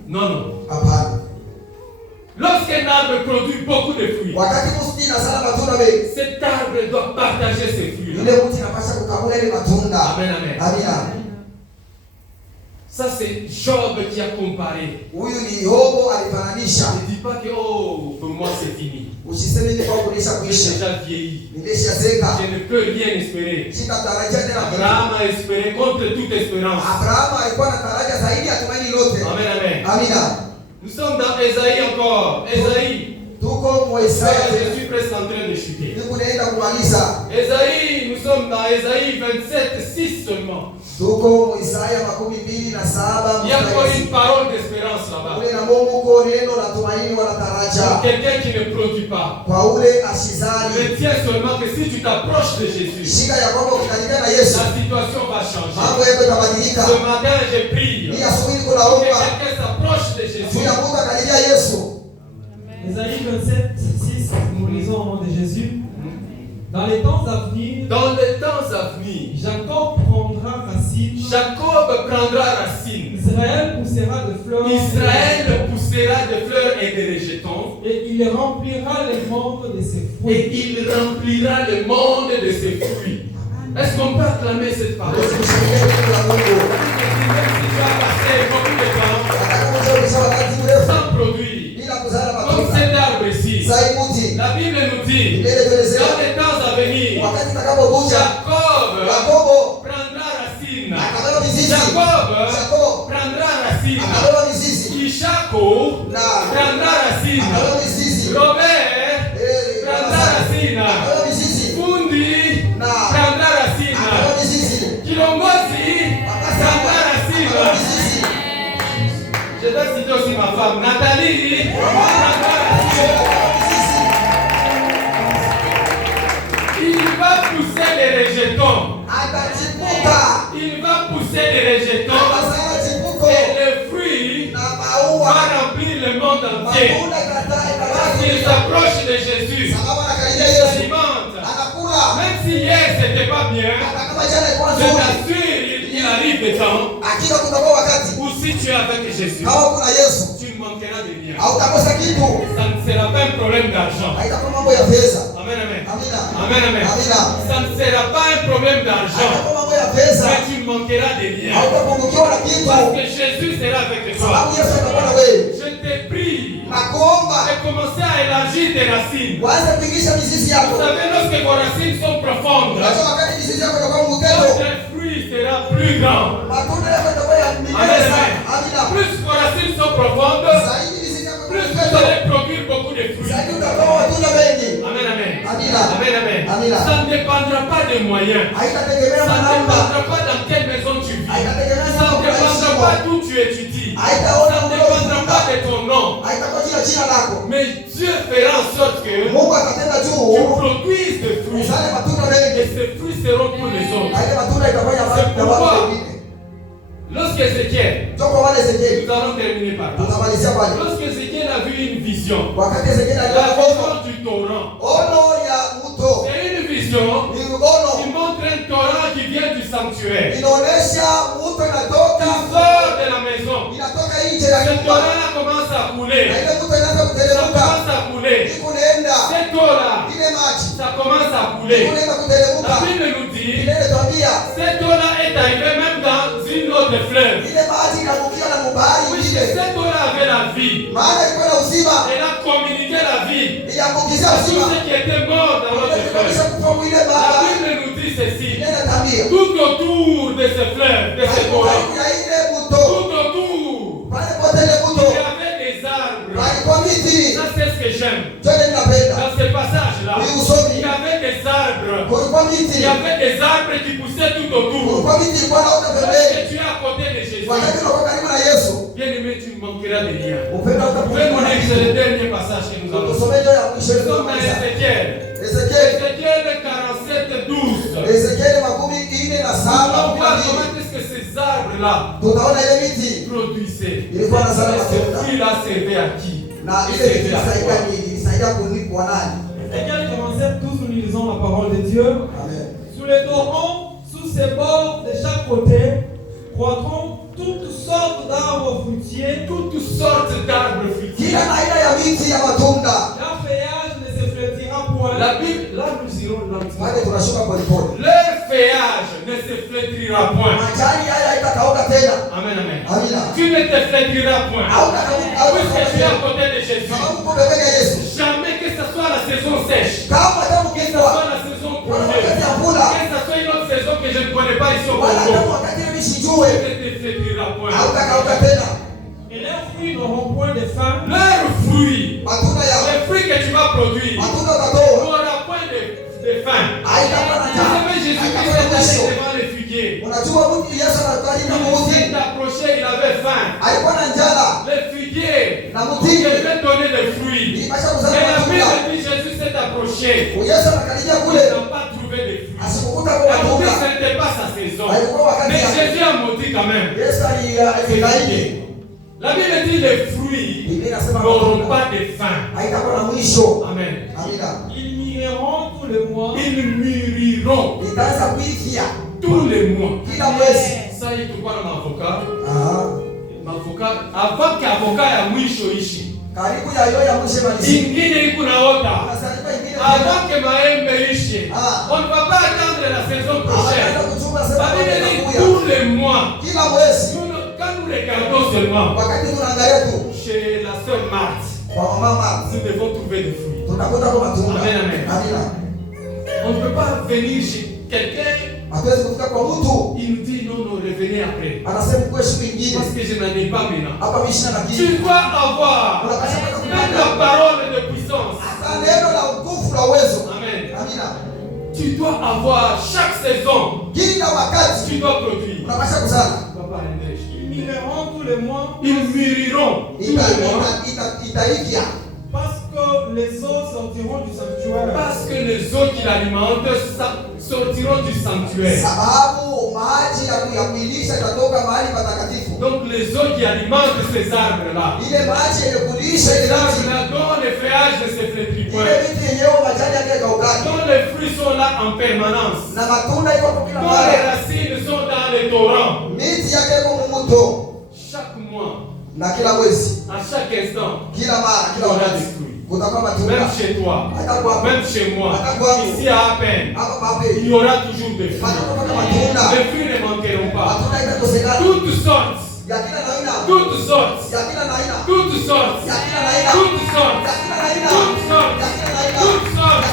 Non, non. Lorsqu'un arbre produit beaucoup de fruits, cet arbre doit partager ses fruits. Amen, amen. Ça c'est Job qui a comparé. Ne dis pas que oh, pour moi c'est fini. J'ai déjà vieilli. Je ne peux rien espérer. Abraham a espéré contre toute espérance. Amen, amen. Nous sommes dans Ésaïe encore. Ésaïe. Je suis presque en train de chuter. Ésaïe, nous sommes dans Ésaïe 27, 6 seulement. Il y a encore une parole d'espérance là-bas. Pour quelqu'un qui ne produit pas. Retiens seulement que si tu t'approches de Jésus, la situation va changer. Ce matin, je prie que quelqu'un s'approche de Jésus. Ésaïe 27, 6, nous lisons au nom de Jésus. Dans les temps à venir, Jacob prendra racine. Israël poussera de fleurs. Et de rejetons. Et il remplira le monde de ses fruits. Est-ce qu'on peut acclamer cette parole? Même si tu as passé beaucoup de temps sans produire. Comme cet arbre ici, la Bible nous dit, dans les temps à venir, Jacob prendra racine. Jacob prendra racine. Isaac prendra racine. Robert prendra racine. Fundi prendra racine. Kilongozi prendra racine. Je dois citer aussi ma femme, Nathalie. Il va pousser les rejetons. Il va pousser les rejetons. Et le fruit va remplir le monde entier. Parce qu'il s'approche de Jésus. Il s'alimente. Même si hier c'était pas bien, je t'assure, il arrive des temps où si tu es avec Jésus, tu ne manqueras de rien. Ça ne sera pas un problème d'argent. Amen, amen. Amen, amen. Ça ne sera pas un problème d'argent. Mais tu ne manqueras de rien. Parce que Jésus sera avec toi. Je te prie de commencer à élargir tes racines. Vous savez, lorsque vos racines sont profondes, votre fruit sera plus grand. Amen, amen. Plus vos racines sont profondes, plus vous allez produire beaucoup de fruits. Amen, amen. Amen, amen. Ça ne dépendra pas des moyens. Ça ne dépendra pas dans quelle maison tu vis. Ça ne dépendra pas d'où tu étudies. Ça ne dépendra pas de ton nom. Mais Dieu fera en sorte que tu produises des fruits. Et ces fruits seront pour les autres. C'est pourquoi lorsque Ézéchiel, nous allons terminer par là. Lorsque Ézéchiel a vu une vision, la vision du torrent, c'est une vision qui montre un torrent qui vient du sanctuaire, qui sort de la maison. Ce torrent-là commence à couler. Ça commence à couler. Cette eau-là, ça commence à couler. La Bible nous dit, cette eau-là est arrivée même dans une autre fleuve. Oui, cette eau-là avait la vie. Elle a communiqué la vie à tous ceux qui étaient morts dans notre fleuve. La Bible nous dit ceci. Tout autour de ce fleuve, de ce torrent, tout autour, il y avait des arbres. Ça, c'est ce que j'aime. Dans ce passage-là, il y avait des arbres. Il y avait des arbres qui poussaient tout autour. Lorsque tu es à côté de Jésus, bien aimé, tu ne manqueras de rien. Vous pouvez nous lire, c'est le dernier passage que nous allons. Nous sommes dans Ézéchiel. Ézéchiel 47, 12. Nous allons voir comment est-ce que ces arbres-là produisaient. Et ce fruit-là servait à qui? Ézéchiel 47, 12, nous lisons la parole de Dieu. Amen. Sous les torrents, sous ses bords de chaque côté, croîtront toutes sortes d'arbres fruitiers. Toutes sortes d'arbres fruitiers. Leur feuillage ne se flétrira point. La Bible, là nous irons lentement. Leur feuillage ne se flétrira point. Amen, amen. Tu ne te flétriras point. Puisque tu es à côté de Jésus. Jamais que ce soit la saison sèche, que ce soit la saison pluvieuse, que ce soit une autre saison que je ne connais pas ici au Congo, tu ne te flétriras point. Et leurs fruits n'auront point de fin. Leurs fruits, les fruits que tu vas produire, Unajua mtu Yesu anabariki mtu. Il s'est approché, il avait faim. Alikuwa na njala. Les figuiers. Na mtini. Il devait donner des fruits. Et la Bible dit Jésus s'est approché. Yesu anakaribia kule. Il n'a pas trouvé de fruits. Asikukuta kwa matunda. Ce n'était pas sa saison. Mais Jésus a maudit quand même. Yesu alilaini. La Bible dit les fruits n'auront pas de fin. Haitakuwa na mwisho. Amen. Amina. Ils mûriront tous les mois. Ils mûriront Itaanza kuifia tous les mois. kila mwezi. Ça y est, tulikuwa na avocat. Avocat. Avant que avocat ya mwisho ishi. Karibu ya yoya mwisho malizi. Ingine iko naota. Avant que maembe ishi. On ne va pas attendre la saison prochaine. La Bible dit tous les mois. Kila mwezi. Quand nous regardons seulement. Wakati tunaangalia tu. Chez la sœur Marthe. Kwa mama Marthe. Nous devons trouver des fruits. Tunakuta kwa matunda. Amen, amen. Amina. On ne peut pas venir chez quelqu'un. Hatuwezi kufika kwa mtu. Il nous dit non, revenez après. Anasema kwa siku nyingine. Parce que je n'en ai pas maintenant. Hapa mishina na kitu. Tu dois avoir même la parole de puissance. Neno la nguvu la uwezo. Amen. Amina. Tu dois avoir chaque saison. Kila wakati tu dois produire. Unapaswa kuzala. Ils mûriront tous les mois. Ils mûriront tous les mois. Itaivia. Parce que les eaux sortiront du sanctuaire. Parce que les eaux qui l'alimentent sortiront du sanctuaire. Sababu maji ya kuilisha yatatoka mahali patakatifu. Donc les eaux qui alimentent ces arbres-là. Ile maji ya kulisha ile maji dont les feuillages ne se flétrissent point. Ile miti yenyewe majani yake kaukaki. Dont les fruits sont là en permanence. Na matunda iko kwa kila mara. Dont les racines sont dans les torrents. Miti yake iko mumuto. Chaque mois. Na kila mwezi. À chaque instant. Kila mara, kila wakati. Kutakuwa matunda. Même chez toi. Même chez moi. Ici à peine. Il y aura toujours des fruits. Les fruits ne manqueront pas. Toutes sortes. Toutes sortes. Toutes sortes. Toutes sortes. Toutes sortes. Toutes sortes. Toutes sortes. Toutes sortes.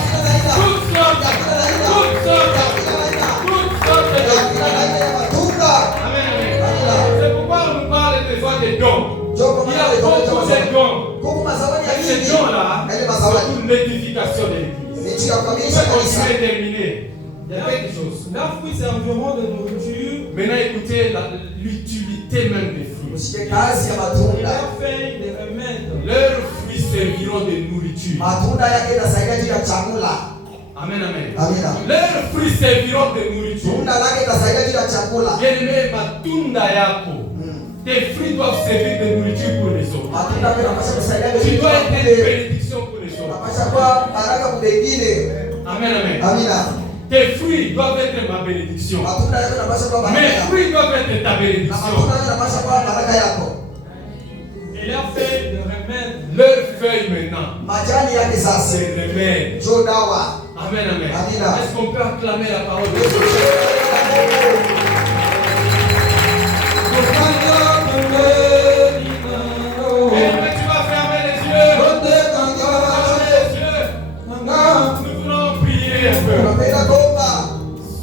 Toutes sortes de fruits. Amen. C'est pourquoi on nous parle des fois des dons. Il y a beaucoup de dons. Ces dons-là, c'est pour l'édification de l'église. On peut continuer et terminer. Il y a quelque chose. Leurs fruits serviront de nourriture. Maintenant, écoutez l'utilité même des fruits. Et leurs feuilles de remède. Leurs fruits serviront de nourriture. Amen, amen. Leurs fruits serviront de nourriture. Bien-aimé, matunda yako. Tes fruits doivent servir de nourriture pour les autres. Tu dois être une bénédiction pour les autres. Amen, amen. Tes fruits doivent être ma bénédiction. Mes fruits doivent être ta bénédiction. Et leurs feuilles de remède. Leurs feuilles maintenant. C'est remède. Amen, amen. Est-ce qu'on peut acclamer la parole de Dieu? Tu vas fermer les yeux. Nous voulons prier un peu.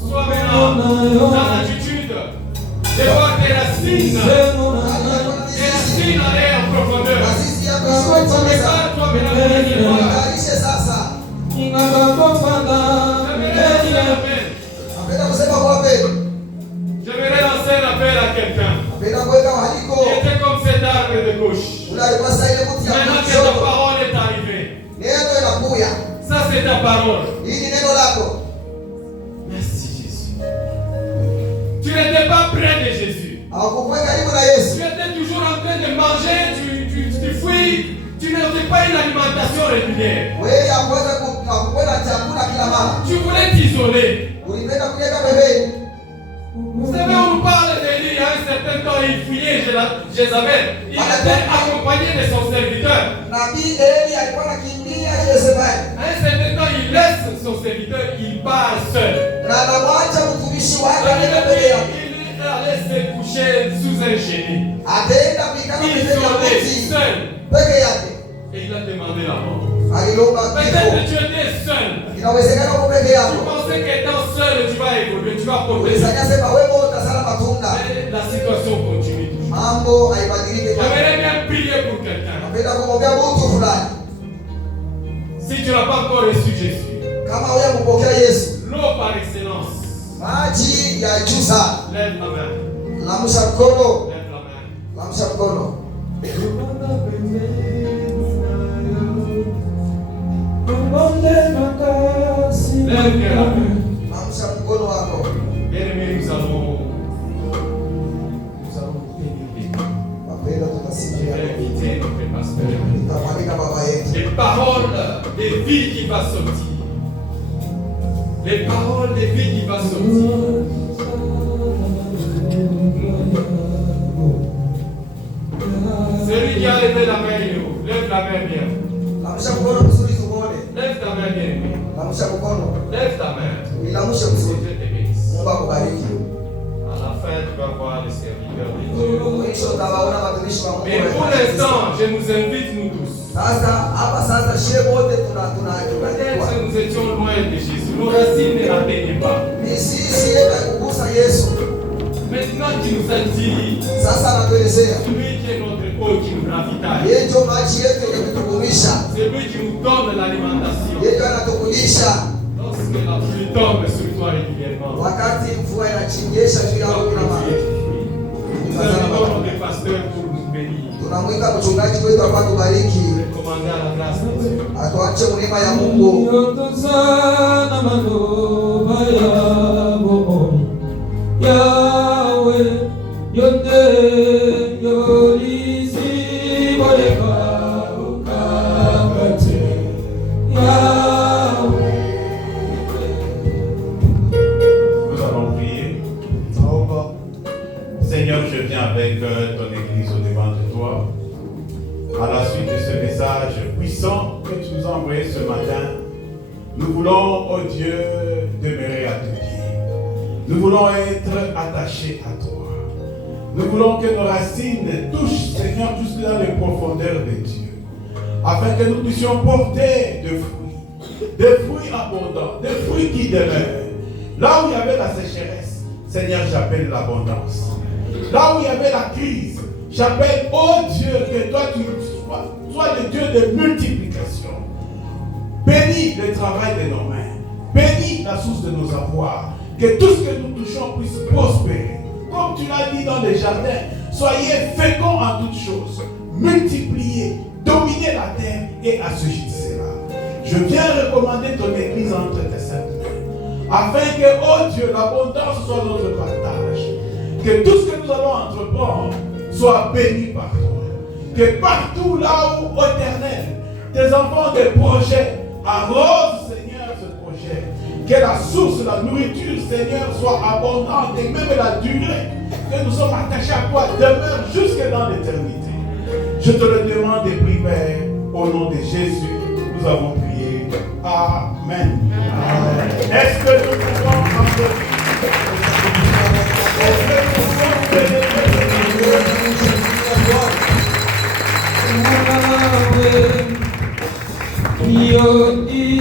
Sois maintenant dans l'attitude de voir tes racines. Tes racines aller en profondeur. Prépare-toi maintenant. J'aimerais lancer un appel à quelqu'un. Qui était comme cet arbre de gauche. Maintenant que ta parole est arrivée. Ça c'est ta parole. Merci Jésus. Tu n'étais pas près de Jésus. Tu étais toujours en train de manger, tu fuis. Tu n'avais pas une alimentation régulière. Tu voulais t'isoler. Vous savez, on parle d'Élie, à un certain temps, il fuyait Jézabel. Il était accompagné de son serviteur. À un certain temps, il laisse son serviteur, il part seul. Il allait se coucher sous un génie. Isolé, seul. Et il a demandé la mort. Peut-être que tu étais seul. Tu pensais qu'étant seul, tu vas évoluer, tu vas progresser. Mais la situation continue toujours. J'aimerais bien prier pour quelqu'un. Si tu n'as pas encore reçu Jésus, l'eau par excellence, Lève la main. Lamusha mkono. Lève la main. Lamusha mkono. Lève bien la main. Lamusha mkono wako. Bien-aimés, nous allons bénir. Wapendwa, Je tutasikia. vais inviter notre pasteur. Tutamwalika baba yetu. Les paroles de vie qui va sortir. Les paroles de vie qui va sortir. Celui qui a levé la main, lève la main bien. Lamusha mkono mzuri tuone. Lève ta main bien. Lamusha mkono. Lève ta main. Ilamushe Que mzuri. Dieu te bénisse. Mungu akubariki. À la fin, tu vas voir les serviteurs de Dieu. Mwisho utawaona watumishi wa Mungu. Mais pour l'instant, je nous invite, nous tous. Sasa hapa sasa shie wote Peut-être tunajua. que nous étions loin de Jésus. Nos racines ne l'atteignaient pas. Ni sisi yeye kugusa Yesu. Maintenant, tu nous as dit, Sasa anatuelezea. celui qui est notre eau qui nous ravitaille. Yeye ndio maji yetu yenye kutukumisha. C'est lui qui nous donne l'alimentation. Yeye ndio anatukulisha. Lorsque la pluie tombe sur toi régulièrement. Wakati mvua inachinyesha juu yako kila mara. Nous invitons notre pasteur pour nous bénir. Tunamwita mchungaji wetu hapa tubariki. Recommander à la grâce de Dieu. Atuache neema ya Mungu. Yahweh, yonde yorisi boyeka ukakate. Yahweh. Nous allons prier. Seigneur, je viens avec ton Église au-devant de toi. À la suite de ce message puissant que tu nous as envoyé ce matin, nous voulons, oh Dieu, demeurer à tes pieds. Nous voulons être attachés à toi. Nous voulons que nos racines touchent, Seigneur, jusque dans les profondeurs de Dieu, afin que nous puissions porter des fruits abondants, des fruits qui demeurent. Là où il y avait la sécheresse, Seigneur, j'appelle l'abondance. Là où il y avait la crise, j'appelle, oh Dieu, que toi tu sois le Dieu de multiplication. Bénis le travail de nos mains. Bénis la source de nos avoirs. Que tout ce que nous touchons puisse prospérer. Comme tu l'as dit dans les jardins, soyez féconds en toutes choses. Multipliez, dominez la terre et assujettissez-la. Je viens recommander ton Église entre tes saintes mains. Afin que, oh Dieu, l'abondance soit notre partage. Que tout ce que nous allons entreprendre soit béni par toi. Que partout là où, ô Éternel, tes enfants des projets arrosent, Seigneur, ce projet. Que la source, la nourriture, Seigneur, soit abondante et même la durée que nous sommes attachés à toi demeure jusque dans l'éternité. Je te le demande et prie, Père, au nom de Jésus, nous avons prié. Amen. Amen. Est-ce que nous pouvons applaudir? Est-ce que nous pouvons célébrer? Yahweh,